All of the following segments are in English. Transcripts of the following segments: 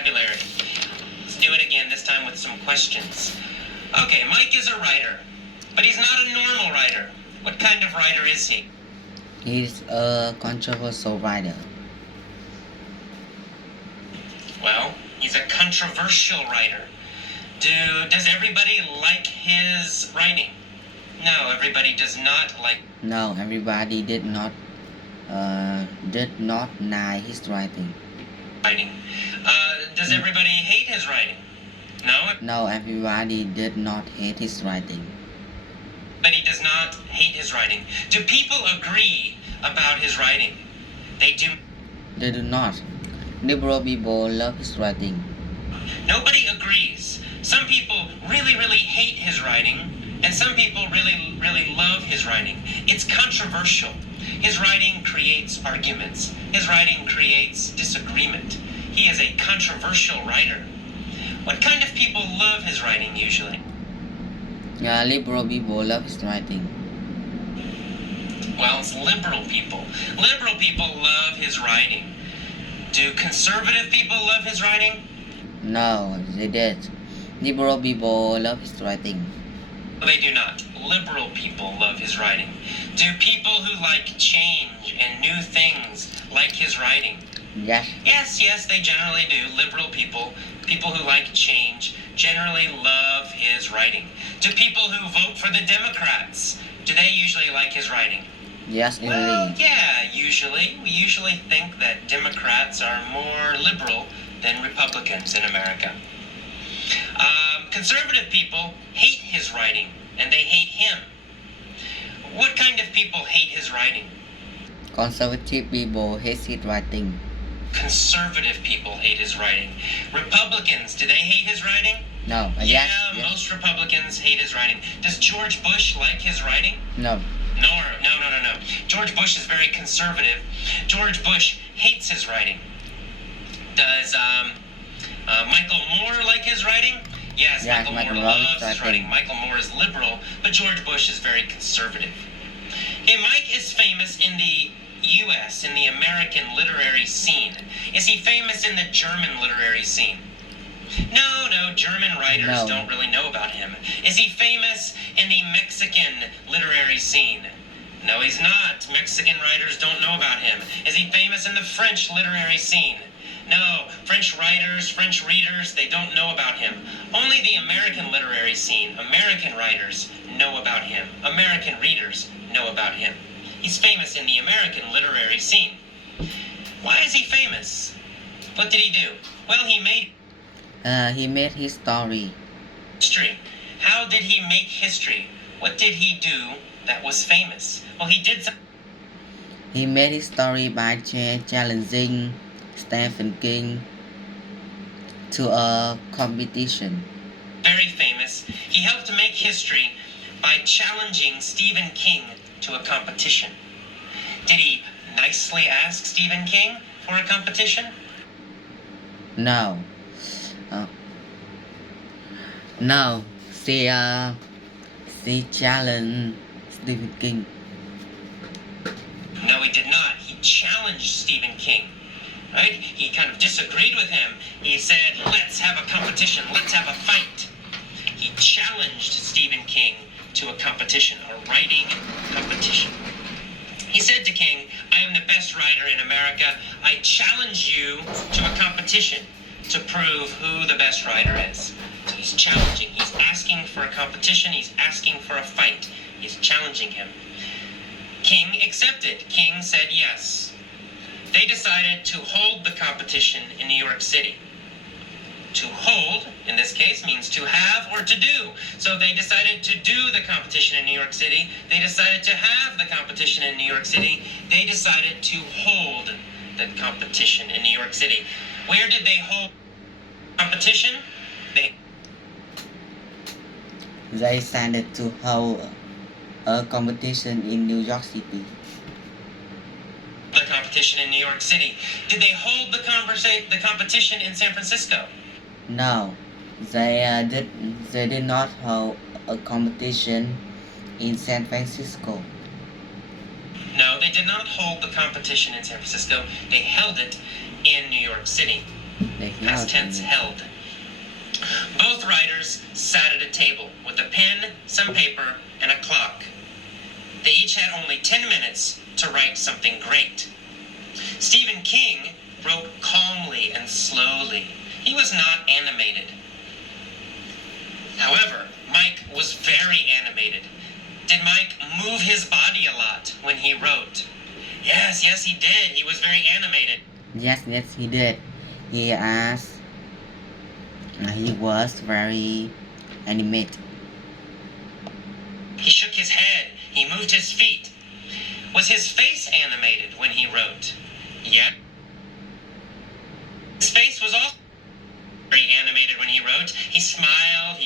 vocabulary. Let's do it again, this time with some questions. Okay, Mike is a writer, but he's not a normal writer. What kind of writer is he? He's a controversial writer. Well, he's a controversial writer. Does everybody like his writing? No, everybody does not like. No, everybody did not like his writing. Does everybody hate his writing? No. No, everybody did not hate his writing. But he does not hate his writing. Do people agree about his writing? They do. They do not. Liberal people love his writing. Nobody agrees. Some people really, really hate his writing, and some people really, really love his writing. It's controversial. His writing creates arguments. His writing creates disagreement. He is a controversial writer. What kind of people love his writing usually? Liberal people love his writing. Well, it's liberal people. Liberal people love his writing. Do conservative people love his writing? No, they did. Liberal people love his writing. They do not. Liberal people love his writing. Do people who like change and new things like his writing? Yes. Yes, they generally do. Liberal people who like change, generally love his writing. Do people who vote for the Democrats, do they usually like his writing? Yes, Well, yeah, usually. We usually think that Democrats are more liberal than Republicans in America. Conservative people hate his writing, and they hate him. What kind of people hate his writing? Conservative people hate his writing. Conservative people hate his writing. Republicans, do they hate his writing? No. Yeah, Yes. most Republicans hate his writing. Does George Bush like his writing? No. No. George Bush is very conservative. George Bush hates his writing. Does Michael Moore like his writing? Yes, Michael Moore loves his writing. Michael Moore is liberal, but George Bush is very conservative. Okay, Mike is famous in the U.S., in the American literary scene. Is he famous in the German literary scene? No, German writers don't really know about him. Is he famous in the Mexican literary scene? No, he's not. Mexican writers don't know about him. Is he famous in the French literary scene? No, French writers, French readers, they don't know about him. Only the American literary scene, American writers know about him. American readers know about him. He's famous in the American literary scene. Why is he famous? What did he do? Well, he made his story. history. How did he make history? What did he do that was famous? Well, He made his story by challenging Stephen King to a competition. Very famous. He helped make history by challenging Stephen King to a competition. Did he nicely ask Stephen King for a competition? No. No. She challenged Stephen King. No, he did not. He challenged Stephen King. Right? He kind of disagreed with him. He said, let's have a competition. Let's have a fight. He challenged Stephen King to a competition, a writing competition. He said to King, I am the best writer in America. I challenge you to a competition to prove who the best writer is. So he's challenging. He's asking for a competition. He's asking for a fight. He's challenging him. King accepted. King said yes. They decided to hold the competition in New York City. To hold, in this case, means to have or to do. So they decided to do the competition in New York City. They decided to have the competition in New York City. They decided to hold the competition in New York City. Where did they hold competition? They decided to hold a competition in New York City. The competition in New York City. Did they hold the competition in San Francisco? No, they did not hold a competition in San Francisco. No, they did not hold the competition in San Francisco. They held it in New York City. They Past tense, held. Both writers sat at a table with a pen, some paper, and a clock. They each had only 10 minutes to write something great. Stephen King wrote calmly and slowly. He was not animated. However, Mike was very animated. Did Mike move his body a lot when he wrote? Yes, he did. He was very animated. Yes, he did. He was very animated. He shook his head. He moved his feet. Was his face animated when he wrote? Yeah. His face was also very animated when he wrote. He smiled.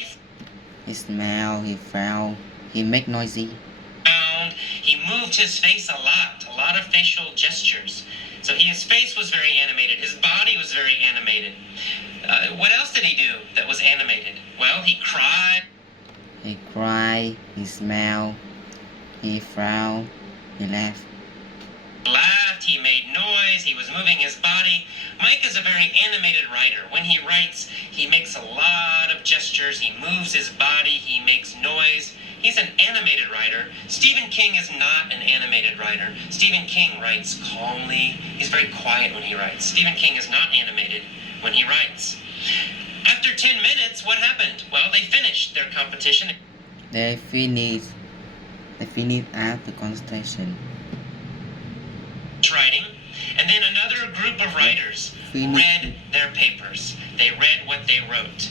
He smiled. He frowned. He made noisy. He moved his face a lot of facial gestures. So his face was very animated. His body was very animated. What else did he do that was animated? Well, he cried. He cried. He smiled. He frowned. He laughed. He made noise. He was moving his body. Mike is a very animated writer. When he writes, he makes a lot of gestures. He moves his body. He makes noise. He's an animated writer. Stephen King is not an animated writer. Stephen King writes calmly. He's very quiet when he writes. Stephen King is not animated when he writes. After 10 minutes, what happened? Well, they finished their competition. They finished at the concentration. Writing, and then another group of writers read their papers. They read what they wrote.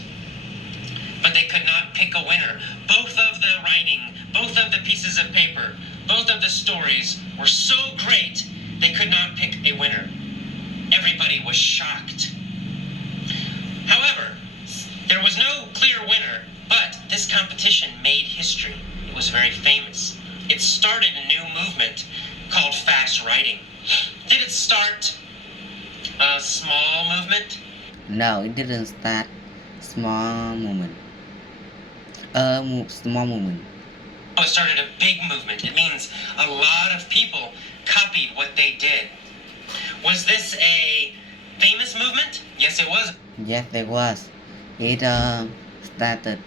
But they could not pick a winner. Both of the writing, both of the pieces of paper, both of the stories were so great, they could not pick a winner. Everybody was shocked. However, there was no clear winner, but this competition made history. It was very famous. It started a new movement called fast writing. Did it start a small movement? No, it didn't start small movement. Small movement. Oh, it started a big movement. It means a lot of people copied what they did. Was this a famous movement? Yes, it was. Yes, there was. It started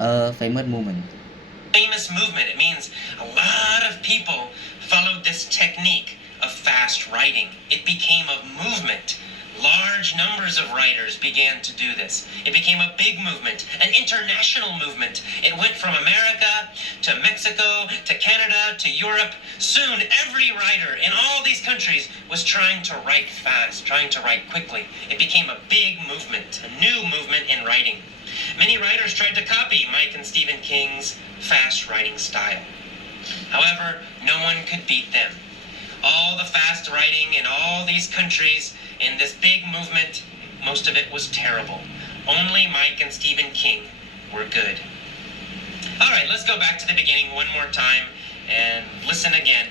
a famous movement. Famous movement. It means a lot of people followed this technique of fast writing. It became a movement. Large numbers of writers began to do this. It became a big movement, an international movement. It went from America to Mexico to Canada to Europe. Soon, every writer in all these countries was trying to write fast, trying to write quickly. It became a big movement, a new movement in writing. Many writers tried to copy Mike and Stephen King's fast writing style. However, no one could beat them. All the fast writing in all these countries in this big movement, most of it was terrible. Only Mike and Stephen King were good. All right, let's go back to the beginning one more time and listen again.